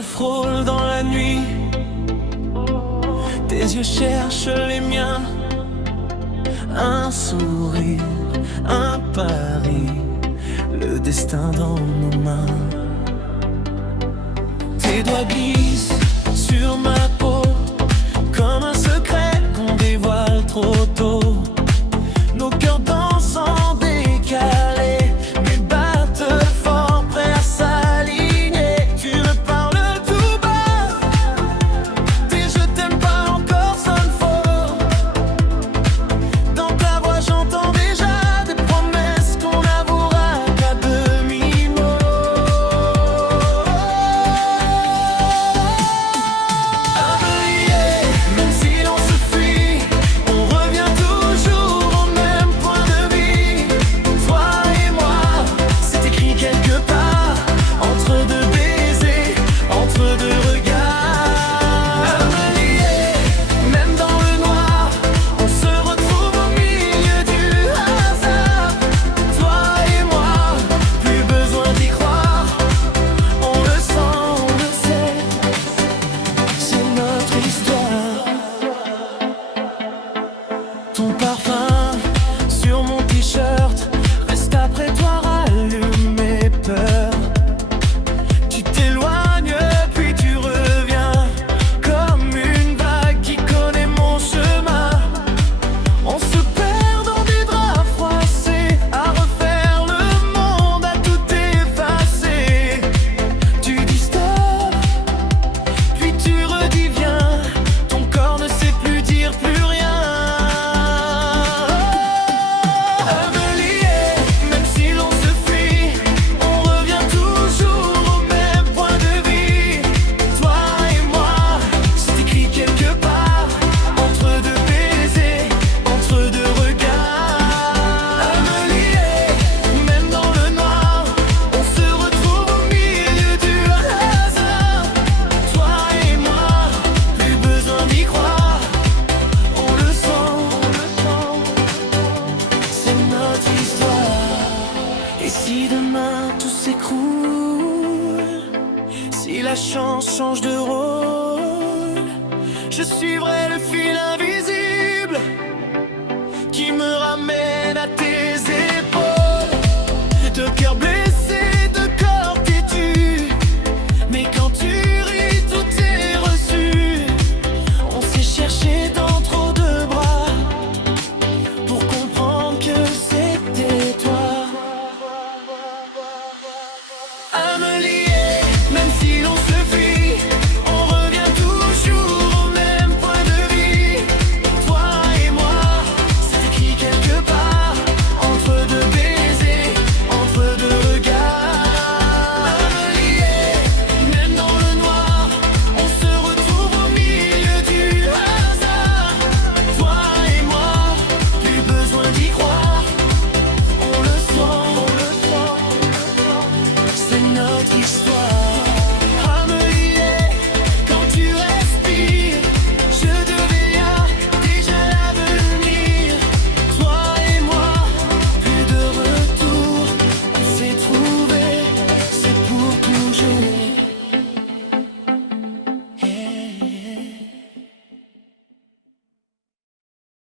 se frôle dans la nuit. Tes yeux cherchent les miens. Un sourire, un pari, le destin dans nos mains. Tes doigts glissent sur ma peau, comme un secret qu'on dévoile trop tôt. Nos cœurs dansent en décalé, mais battent fort, prêts à s'aligner. Tu me parles tout bas, tes je t'aime pas encore sonne faux. Dans ta voix j'entends déjà des promesses qu'on n'avouera qu'à demi-mot. Aveuglé, même si l'on se fuit, on revient toujours au même point de vie. Toi et moi, c'est écrit quelque part, entre deux baisers, entre deux regards. Aveuglé, même dans le noir, on se retrouve au milieu du hasard. Toi et moi, plus besoin d'y croire, on le sent, on le sait, c'est notre histoire. Ton parfum sur mon t-shirt reste après toi, rallume mes peurs. Tu t'éloignes puis tu reviens, comme une vague qui connaît mon chemin. On se perd dans des draps froissés, à refaire le monde, à tout effacer. Tu dis stop, puis tu redis viens, ton corps ne sait plus dire plus rien. Aveuglé, même si l'on se fuit, on revient toujours au même point de vie. Toi et moi, c'est écrit quelque part, entre deux baisers, entre deux regards. Aveuglé, même dans le noir, on se retrouve au milieu du hasard. Toi et moi, plus besoin d'y croire, on le sent, c'est notre histoire. Et si demain tout s'écroule, si la chance change de rôle, je suivrai le fil invisible qui me ramène à